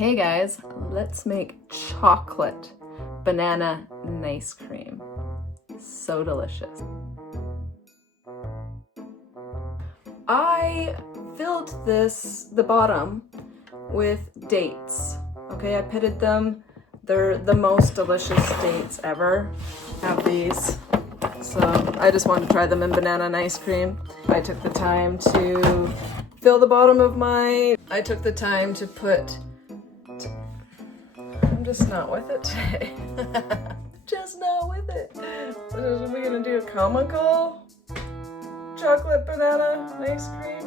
Hey guys, let's make chocolate banana ice cream. So delicious. I filled the bottom with dates. Okay, I pitted them. They're the most delicious dates ever. I have these. So I just wanted to try them in banana and ice cream. I took the time to fill the bottom of I took the time to put, I'm just not with it today. Just not with it. Are we gonna do a comical chocolate banana ice cream?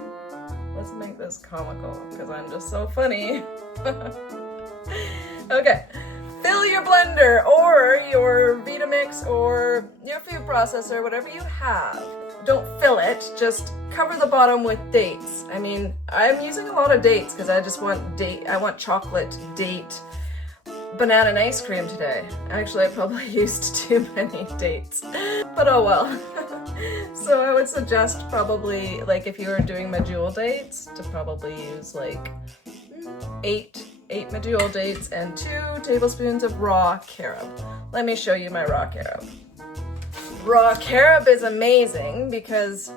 Let's make this comical because I'm just so funny. Okay. Fill your blender or your Vitamix or your food processor, whatever you have. Don't fill it, just cover the bottom with dates. I mean, I'm using a lot of dates because I want chocolate date banana and ice cream today. Actually, I probably used too many dates, but oh well. So I would suggest probably, like if you were doing medjool dates, to probably use like eight medjool dates and 2 tablespoons of raw carob. Let me show you my raw carob. Raw carob is amazing because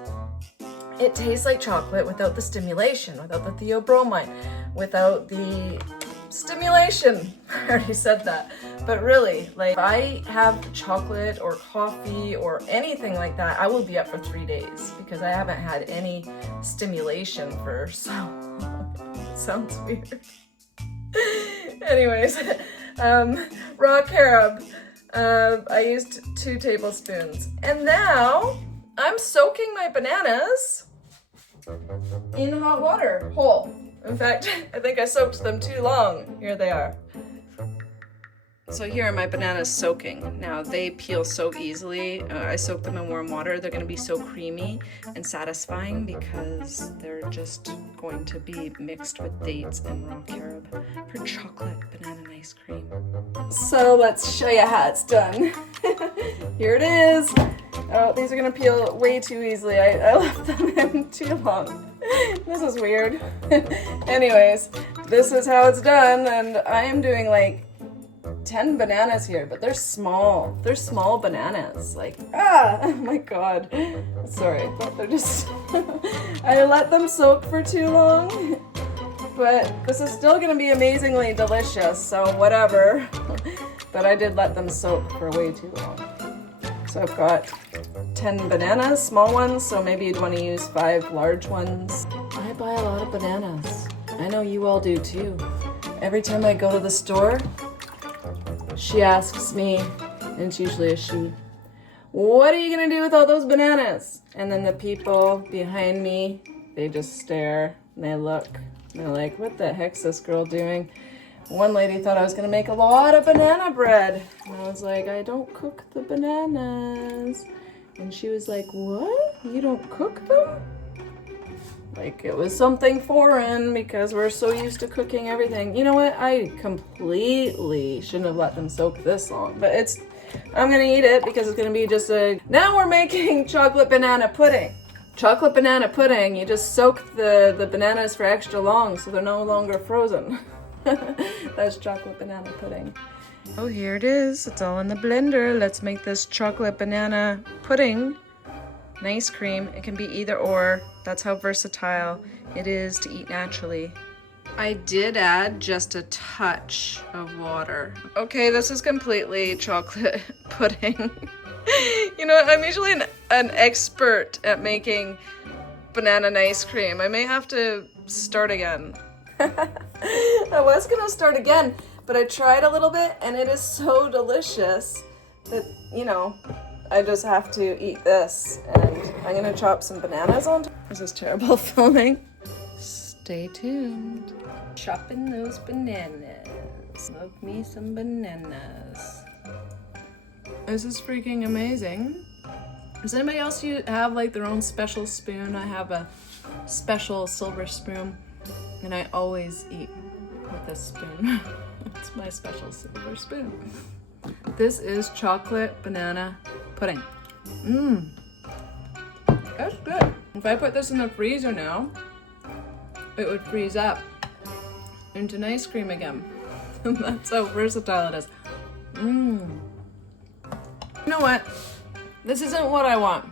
it tastes like chocolate without the stimulation, without the theobromine, without the stimulation. I already said that. But really, like if I have chocolate or coffee or anything like that, I will be up for 3 days because I haven't had any stimulation for so long. It sounds weird. Anyways, raw carob. I used 2 tablespoons. And now I'm soaking my bananas in hot water, whole. In fact, I think I soaked them too long. Here they are. So here are my bananas soaking. Now they peel so easily. I soaked them in warm water. They're gonna be so creamy and satisfying because they're just going to be mixed with dates and raw carob for chocolate banana ice cream. So let's show you how it's done. Here it is. Oh, these are gonna peel way too easily. I left them in too long. This is weird. Anyways, this is how it's done, and I am doing like 10 bananas here, but they're small. They're small bananas. Like, oh my god. Sorry, but they're just... I let them soak for too long, but this is still gonna be amazingly delicious, so whatever. But I did let them soak for way too long. So I've got 10 bananas, small ones, so maybe you'd want to use 5 large ones. I buy a lot of bananas. I know you all do too. Every time I go to the store, she asks me, and it's usually a she, what are you gonna do with all those bananas? And then the people behind me, they just stare and they look and they're like, what the heck's this girl doing? One lady thought I was gonna make a lot of banana bread. And I was like, I don't cook the bananas. And she was like, what? You don't cook them? Like it was something foreign because we're so used to cooking everything. You know what? I completely shouldn't have let them soak this long, but I'm gonna eat it because it's gonna be just now we're making chocolate banana pudding. Chocolate banana pudding, you just soak the bananas for extra long so they're no longer frozen. That's chocolate banana pudding. Oh, here it is. It's all in the blender. Let's make this chocolate banana pudding. Ice cream. It can be either or. That's how versatile it is to eat naturally. I did add just a touch of water. Okay, this is completely chocolate pudding. You know, I'm usually an expert at making banana and ice cream. I may have to start again. I was gonna start again, but I tried a little bit and it is so delicious that, you know, I just have to eat this, and I'm gonna chop some bananas on top. This is terrible filming. Stay tuned. Chopping those bananas. Love me some bananas. This is freaking amazing. Does anybody else have like their own special spoon? I have a special silver spoon, and I always eat with this spoon. It's my special silver spoon. This is chocolate banana pudding. That's good. If I put this in the freezer now, it would freeze up into ice cream again. That's how versatile it is. You know what? This isn't what I want.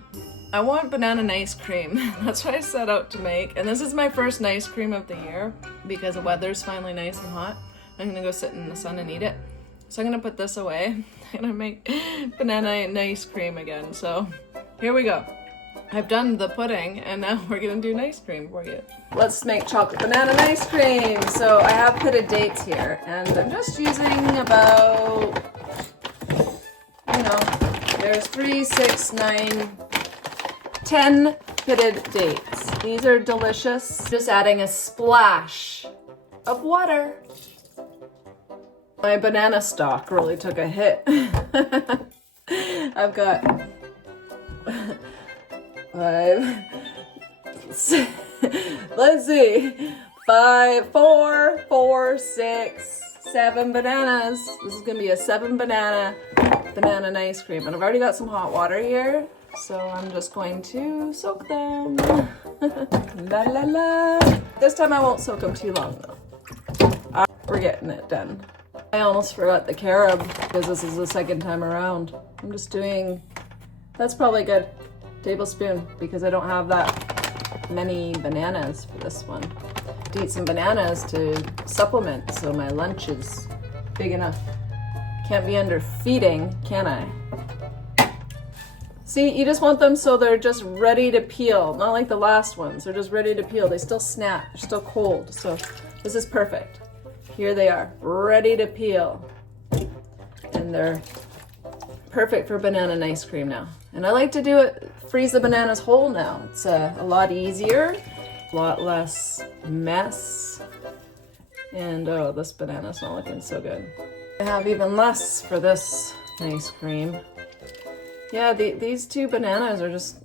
I want banana ice cream. That's what I set out to make. And this is my first ice cream of the year because the weather's finally nice and hot. I'm gonna go sit in the sun and eat it. So I'm gonna put this away. I'm gonna make banana ice cream again. So here we go. I've done the pudding and now we're gonna do ice cream for you. Let's make chocolate banana ice cream. So I have pitted dates here and I'm just using about, you know, there's 3, 6, 9, 10 pitted dates. These are delicious. Just adding a splash of water. My banana stock really took a hit. I've got 5, let's see, 4, 6, 7 bananas. This is gonna be a 7 banana ice cream. And I've already got some hot water here, so I'm just going to soak them. La la la. This time I won't soak them too long though. We're getting it done. I almost forgot the carob because this is the second time around. I'm just doing, that's probably a good tablespoon because I don't have that many bananas for this one. To eat some bananas to supplement so my lunch is big enough. Can't be under feeding, can I? See, you just want them so they're just ready to peel. Not like the last ones, they're just ready to peel. They still snap, they're still cold. So this is perfect. Here they are, ready to peel. And they're perfect for banana ice cream now. And I like to do it, freeze the bananas whole now. It's a lot easier, a lot less mess. And oh, this banana's not looking so good. I have even less for this ice cream. Yeah, these 2 bananas are just,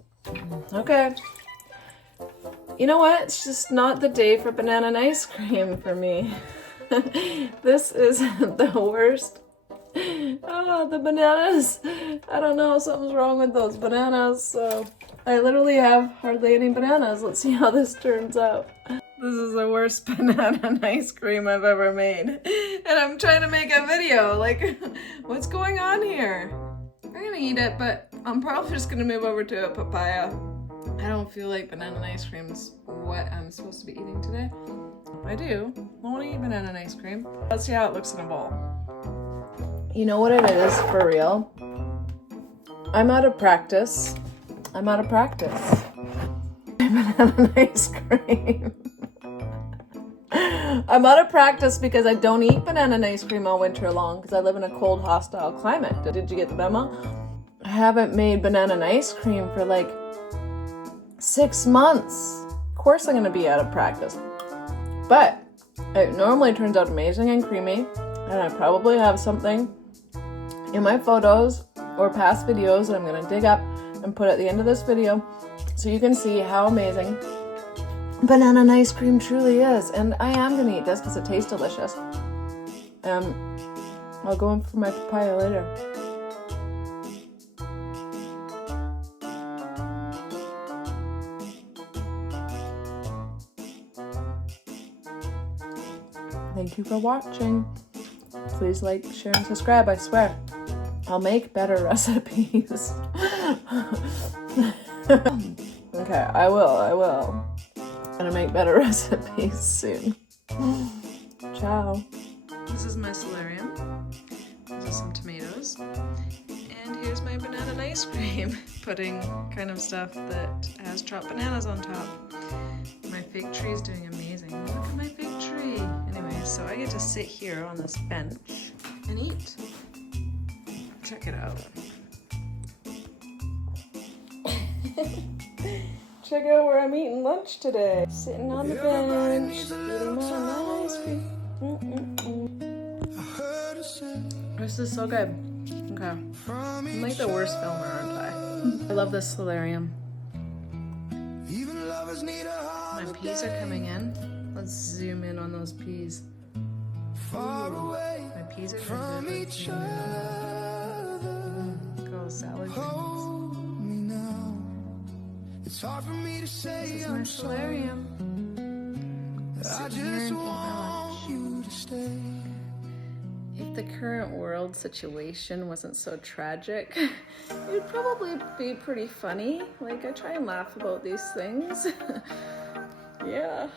okay. You know what? It's just not the day for banana ice cream for me. This is the worst. Oh, the bananas. I don't know, something's wrong with those bananas. So I literally have hardly any bananas. Let's see how this turns out. This is the worst banana ice cream I've ever made. And I'm trying to make a video. Like, what's going on here? I'm gonna eat it, but I'm probably just gonna move over to a papaya. I don't feel like banana ice cream is what I'm supposed to be eating today. I do. I want to eat banana ice cream. Let's see how it looks in a bowl. You know what it is, for real? I'm out of practice. Banana ice cream. I'm out of practice because I don't eat banana ice cream all winter long because I live in a cold, hostile climate. Did you get the memo? I haven't made banana ice cream for like 6 months. Of course I'm gonna be out of practice. But it normally turns out amazing and creamy, and I probably have something in my photos or past videos that I'm gonna dig up and put at the end of this video so you can see how amazing banana ice cream truly is. And I am gonna eat this because it tastes delicious. I'll go in for my papaya later. Thank you for watching. Please like, share, and subscribe, I swear. I'll make better recipes. Okay, I will. I'm gonna make better recipes soon. Ciao. This is my solarium. This is some tomatoes. And here's my banana ice cream pudding kind of stuff that has chopped bananas on top. My fig tree is doing amazing. Look at my fig tree. Anyway, so I get to sit here on this bench and eat. Check it out. Check out where I'm eating lunch today. Sitting on the bench, eating my ice cream. This is so good. Okay. I'm like the worst filmer, aren't I? I love this solarium. My peas are coming in. Let's zoom in on those peas. Ooh, my peas are coming in. Let's zoom in. Look at all the salad greens. It's hard for me to say this is my solarium. Sitting here and eat my lunch. If the current world situation wasn't so tragic, it would probably be pretty funny. Like, I try and laugh about these things. Yeah.